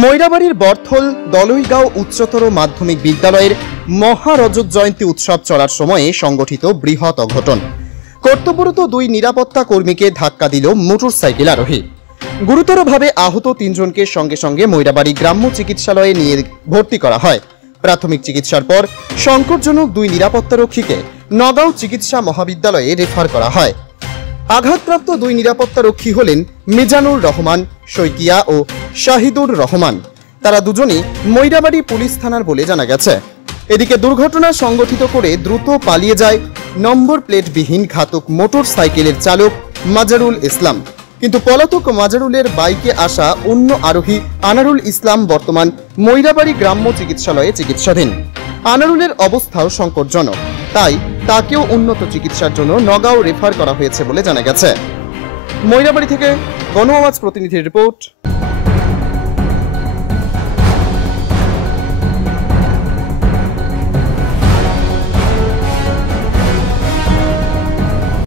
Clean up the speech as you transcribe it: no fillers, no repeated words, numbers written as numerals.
ময়রাবাড়ির বরথল দলইগাঁও উচ্চতর মাধ্যমিক বিদ্যালয়ের মহারজত জয়ন্তী উৎসব চলার সময়ে সংগঠিত বৃহৎ অঘটন। কর্তব্যরত দুই নিরাপত্তা কর্মীকে ধাক্কা দিল মোটরসাইকেল আরোহী। গুরুতরভাবে আহত তিনজনকে সঙ্গে সঙ্গে ময়রাবাড়ি গ্রাম্য চিকিৎসালয়ে নিয়ে ভর্তি করা হয়। প্রাথমিক চিকিৎসার পর সংকটজনক দুই নিরাপত্তারক্ষীকে নগাঁও চিকিৎসা মহাবিদ্যালয়ে রেফার করা হয়। আঘাতপ্রাপ্ত দুই নিরাপত্তারক্ষী হলেন মিজানুর রহমান শইকিয়া ও শাহিদুর রহমান। তারা দুজনই ময়রাবাড়ি পুলিশ থানার বলে জানা গেছে। এদিকে দুর্ঘটনা সংগঠিত করে দ্রুত পালিয়ে যায় নম্বর প্লেটবিহীন ঘাতক মোটর সাইকেলের চালক মাজারুল ইসলাম। কিন্তু পলাতক মাজারুলের বাইকে আসা অন্য আরোহী আনারুল ইসলাম বর্তমান ময়রাবাড়ি গ্রাম্য চিকিৎসালয়ে চিকিৎসাধীন। আনারুলের অবস্থাও সংকটজনক, তাই তাকেও উন্নত চিকিৎসার জন্য নগাঁও রেফার করা হয়েছে বলে জানা গেছে। ময়রাবাড়ি থেকে গণ আওয়াজ প্রতিনিধির রিপোর্ট।